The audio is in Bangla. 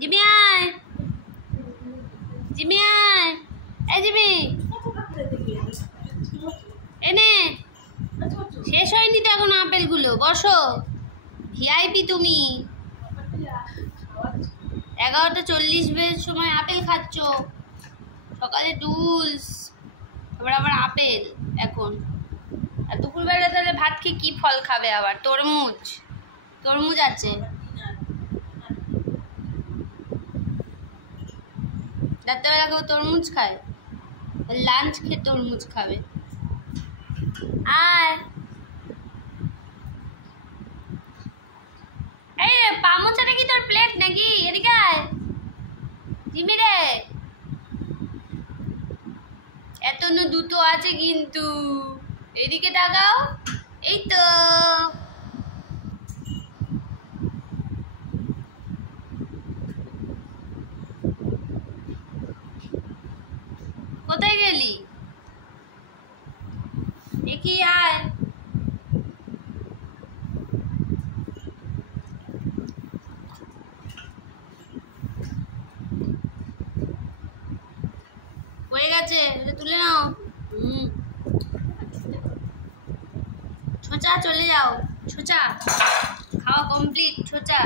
জিমি আয়, জিমি আয়, এই জিমি এনে শেষ হয়নি তো এখন আপেলগুলো, বসো। ভিআইপি তুমি 11:40 সময় আপেল খাচ্ছ, সকালে ডুলস, তারপর আবার আপেল এখন। আর দুপুরবেলা তাহলে ভাত খেয়ে কি ফল খাবে আবার? তরমুজ, তরমুজ আছে। রাত্রেবেলা কেউ তরমুজ খায়? লাঞ্চ খেয়ে তরমুজ খাবে। আয়, এই রে পামোচাটা কি তোর প্লেট নাকি? এদিকে আয় জিমি রে, এত দুটো আছে কিন্তু, এদিকে তাকাও। এই তো কোথায় গেলি? দেখি আয়, হয়ে গেছে, তুলে নাও। ছোঁচা চলে যাও, ছোঁচা খাওয়া কমপ্লিট, ছোঁচা।